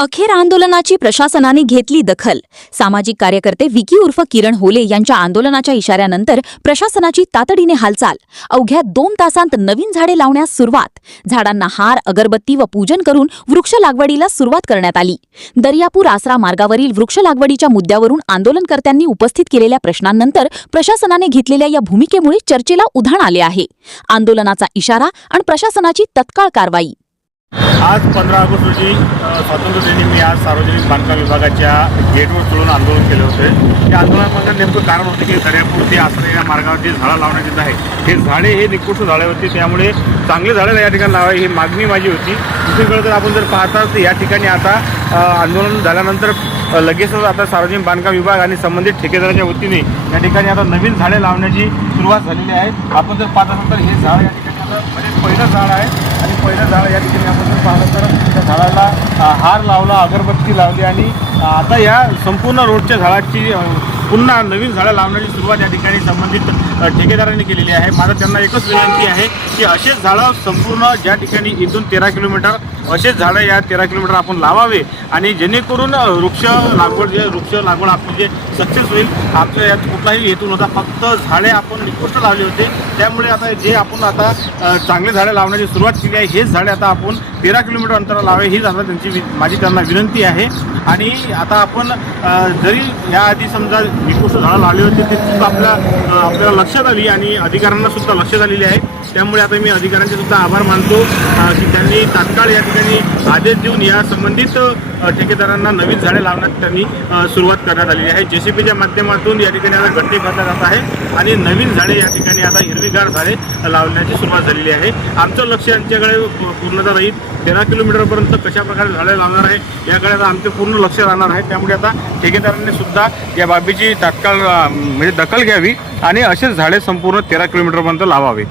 अखेर आंदोलनाची प्रशासनाने घेतली दखल। सामाजिक कार्यकर्ते विकी उर्फ किरण होले यांच्या आंदोलनाच्या इशाऱ्यानंतर प्रशासनाची तातडीने हालचाल। अवघ्या 2 तासांत नवीन झाडे लावण्यास सुरुवात। झाडांना हार, अगरबत्ती व पूजन करून वृक्ष लागवडीला सुरुवात करण्यात आली। दर्यापूर आसरा मार्गावरील वृक्ष लागवडीच्या मुद्द्यावरून आंदोलनकर्त्यांनी उपस्थित केलेल्या प्रश्नांनंतर प्रशासनाने घेतलेल्या या भूमिकेमुळे चर्चेला उधाण आले आहे। आंदोलनाचा इशारा आणि प्रशासनाची तत्काळ कारवाई। आज 15 ऑगस्ट रोजी स्वातंत्र्यदिनी मी आज सार्वजनिक बांधकाम विभागाच्या गेटवर चढून आंदोलन केले होते। त्या आंदोलनामध्ये नेमकं कारण होतं की दर्यापूर ते आसरा या मार्गावरती झाडं लावण्यात येत आहे। हे झाडे हे निकृष्ट झाडे होती, त्यामुळे चांगले झाडे या ठिकाणी लावावे ही मागणी माझी होती। दुसरीकडे जर आपण पाहता तर या ठिकाणी आता आंदोलन झाल्यानंतर लगेचच आता सार्वजनिक बांधकाम विभाग आणि संबंधित ठेकेदाराच्या वतीने या ठिकाणी आता नवीन झाडे लावण्याची सुरुवात झालेली आहे। आपण जर पाहत असाल तर हे झाड या ठिकाणी आता पहिलं झाड आहे आणि पहिलं झाड या ठिकाणी आपण जर पाहिलं तर त्या झाडाला हार लावला, अगरबत्ती लावली आणि आता या संपूर्ण रोडच्या झाडाची पुन्हा नवीन झाडं लावण्याची सुरुवात या ठिकाणी संबंधित ठेकेदारांनी केलेली आहे। माझा त्यांना एकच विनंती आहे की असेच झाडं संपूर्ण ज्या ठिकाणी इथून 13 किलोमीटर असेच झाडं या 13 किलोमीटर आपण लावावे आणि जेणेकरून वृक्ष लागवड आपली जे सक्सेस होईल। आमच्या यात कुठलाही हेतू नव्हता, फक्त झाडे आपण निकृष्ट लावले होते। त्यामुळे आता जे आपण आता चांगले झाडे लावण्याची सुरुवात केली आहे, हेच झाडे आता आपण 13 किलोमीटर अंतराला लावावे हीच आता माझी त्यांना विनंती आहे। आणि आता आपण जरी याआधी समजा निकृष्ट झाडं लावली होती ती सुद्धा आपल्याला लक्षात आली आणि अधिकाऱ्यांना सुद्धा लक्षात आलेली आहे। त्यामुळे आता मी अधिकाऱ्यांचे सुद्धा आभार मानतो की त्यांनी तात्काळ या ठिकाणी आदेश देऊन या संबंधित ठेकेदारांना नवीन झाडे लावण्यात त्यांनी सुरुवात करण्यात आलेली आहे। JCBच्या माध्यमातून या ठिकाणी आता गड्डे करण्यात जात आहे आणि नवीन झाडे या ठिकाणी आता हिरवीगार झाडे लावण्याची सुरुवात झालेली आहे। आमचं लक्ष यांच्याकडे पूर्णतः राहील 13 किलोमीटरपर्यंत कशा प्रकारे झाडे लावणार आहे याकडे आता आमचं पूर्ण लक्ष राहणार आहे। त्यामुळे आता ठेकेदारांनी सुद्धा या बाबीची तात्काळ म्हणजे दखल घ्यावी आणि असेच झाडे संपूर्ण 13 किलोमीटरपर्यंत लावावे।